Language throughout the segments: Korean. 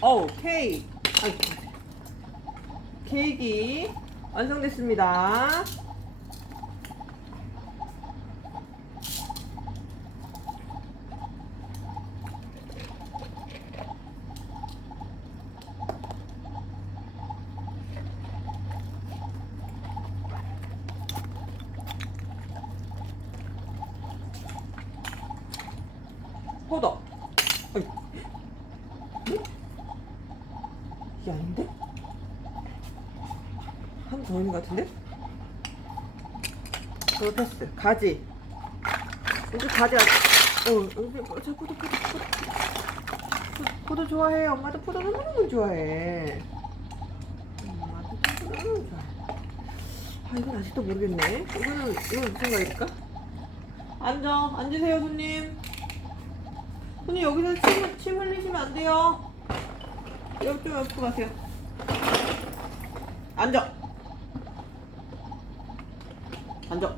어우 케이크. 아이, 케이크 완성됐습니다. 포도 어이. 응? 이게 아닌데? 있는 것 같은데? 이거 패스. 가지. 여기 가지 어 여기 어, 저 포도 포도 포도. 포도, 좋아해. 엄마도 포도 너무너무 좋아해. 엄마도 포도 너무 좋아해. 아 이건 아직도 모르겠네. 이거는 이건 무슨 과일일까? 앉아. 앉으세요 손님. 손님 여기서 침, 침 흘리시면 안 돼요. 여기 좀 옆으로 가세요. 앉아 앉아.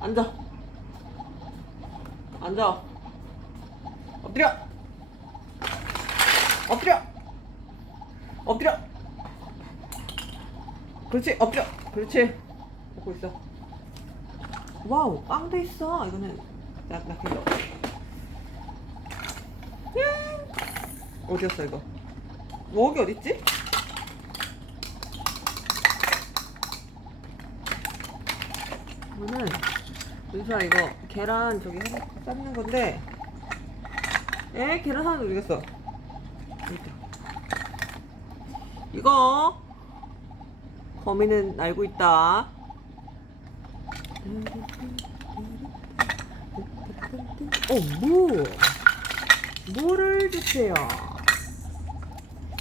앉아. 앉아. 엎드려. 엎드려. 엎드려. 그렇지 엎드려. 그렇지. 먹고 있어. 와우 빵도 있어. 이거는 나, 나 그거 어디였어 이거? 먹이 어딨지? 이거는 은수아 이거 계란 저기 해- 삶는 건데 에 계란 하나 있다. 이거 거미는 알고 있다 어, 무. 무를 주세요.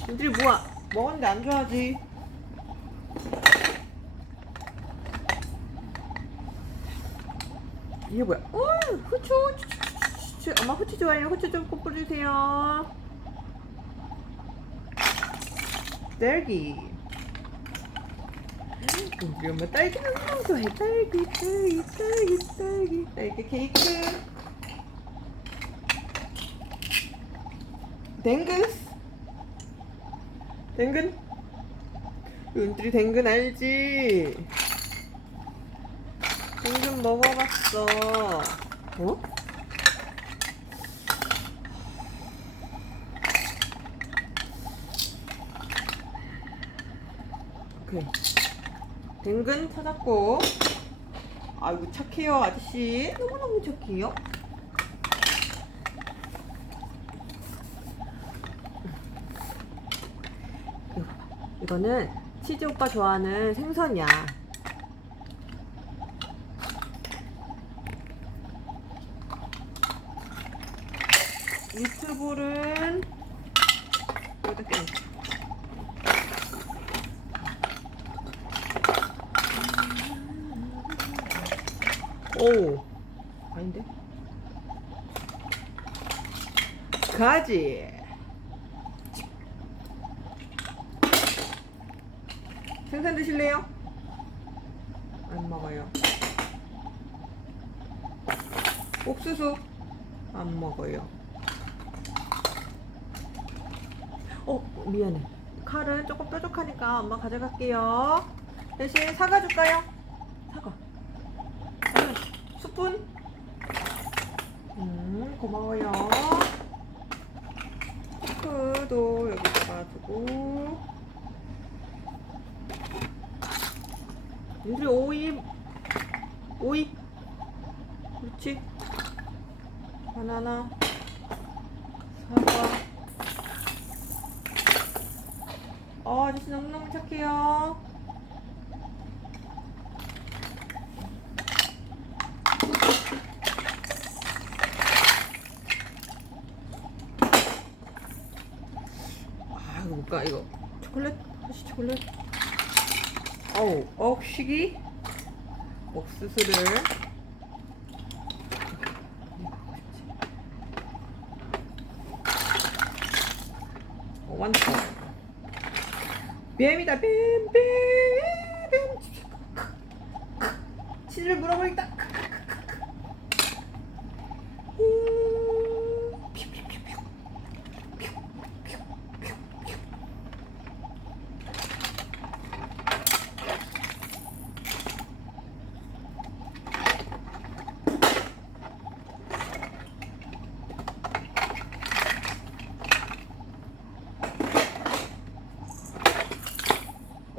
애들이 뭐야? 먹었는데 안 좋아하지. 이게 뭐야? 어, 후추, 후추. 엄마 후추 좋아해요. 후추 좀 꼭 뿌리세요. 딸기. 우리 엄마 딸기 너무 좋아해. 딸기, 딸기, 딸기, 딸기, 딸기 케이크. 댕근. 댕근. 윤들이 댕근 알지? 댕근 먹어봤어. 어? 오케이. 댕근 찾았고 아이고 착해요 아저씨 너무너무 착해요 이거 봐봐. 이거는 치즈 오빠 좋아하는 생선이야 유튜브는 여기다. 오. 아닌데? 가지. 생선 드실래요? 안 먹어요. 옥수수 안 먹어요 어 미안해 칼은 조금 뾰족하니까 엄마 가져갈게요 대신 사과 줄까요? 사과 음, 스푼. 음, 고마워요. 포크도 여기다가 두고. 우리 오이, 오이. 그렇지. 바나나, 사과. 어, 아저씨 너무너무 착해요. 아 이거 뭘까? 이거 초콜릿? 혹시 초콜릿? 어우 억시기? 옥수수를 어, 완성 뱀이다 뱀뱀뱀. 치즈를 물어버리다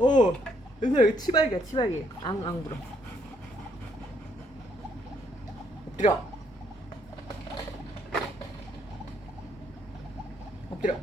음, 은솔아 여기 치발기야 치발기. 앙앙 불어. 엎드려 엎드려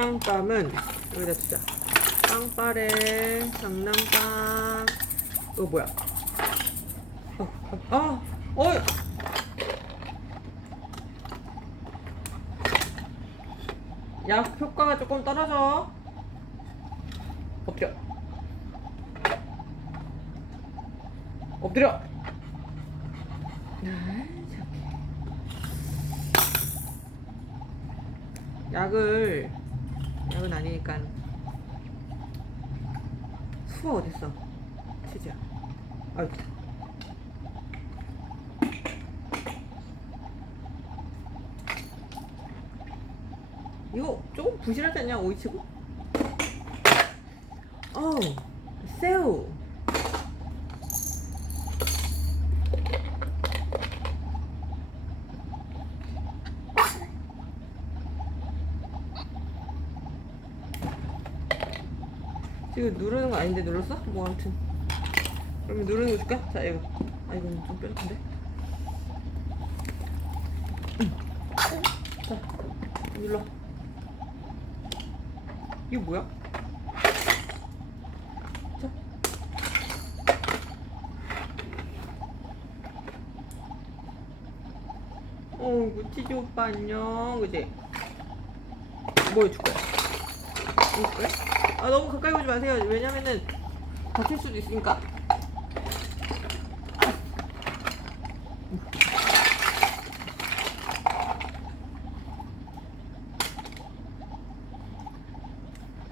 장난감은 여기다 두자. 빵빠레, 장난감. 이거 뭐야? 어, 어, 어, 어. 약 효과가 조금 떨어져. 엎드려. 엎드려. 약을 아니니까. 수가 어딨어? 치즈야. 아유 이거 조금 부실하지 않냐 오이치고? 어우 새우 지금 누르는 거 아닌데 눌렀어? 뭐 아무튼 그러면 누르는 거 줄까? 자 이거 아 이건 좀 뾰족한데 응. 자 눌러 이거 뭐야? 자 어이구 치즈 오빠 안녕 그지? 뭐 해줄 거야? 아 너무 가까이 오지 마세요. 왜냐면은 다칠 수도 있으니까.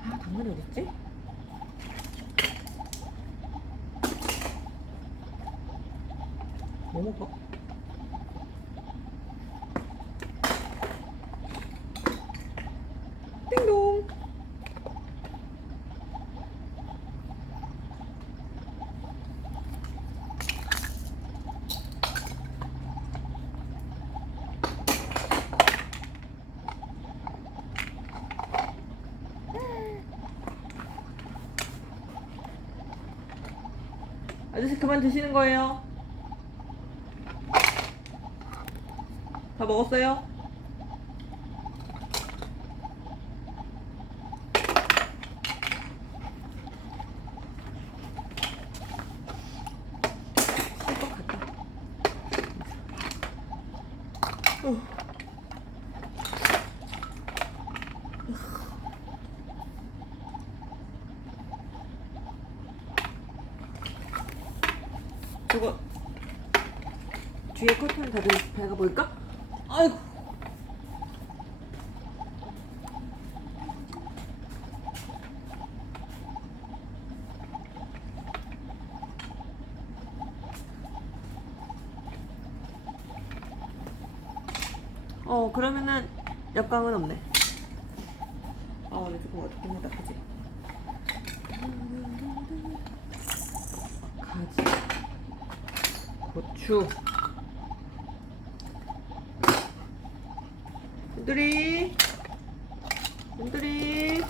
아 당근이 어딨지? 뭐 먹어? 아저씨 그만 드시는 거예요. 다 먹었어요? 어. 저거 뒤에 커튼 닫은 배가 보일까? 아이고 어 그러면은 역광은 없네 아 근데 조금 어둡긴 하다 그지? 고추 흔들이. 흔들이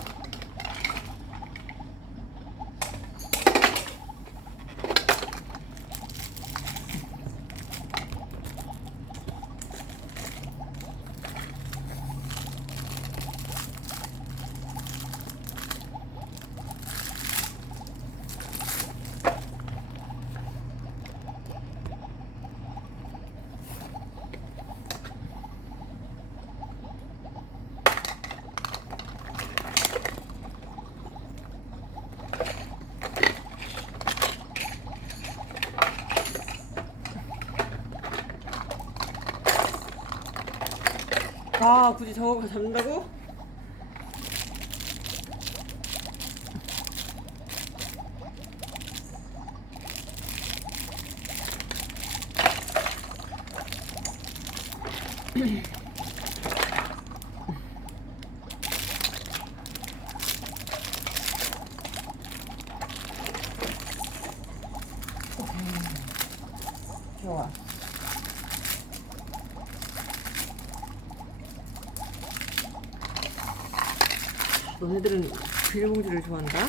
아 굳이 저거 잡는다고? 좋아. 너네들은 비닐봉지를 좋아한다?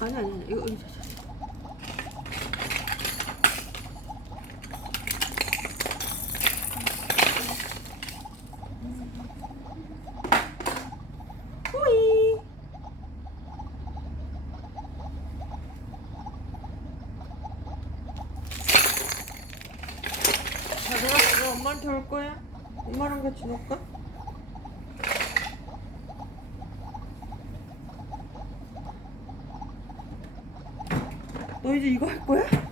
아니 아니 이거 이거. 호이 자 내가 이거 엄마한테 올 거야? 엄마랑 같이 놀까? 너 이제 이거 할 거야?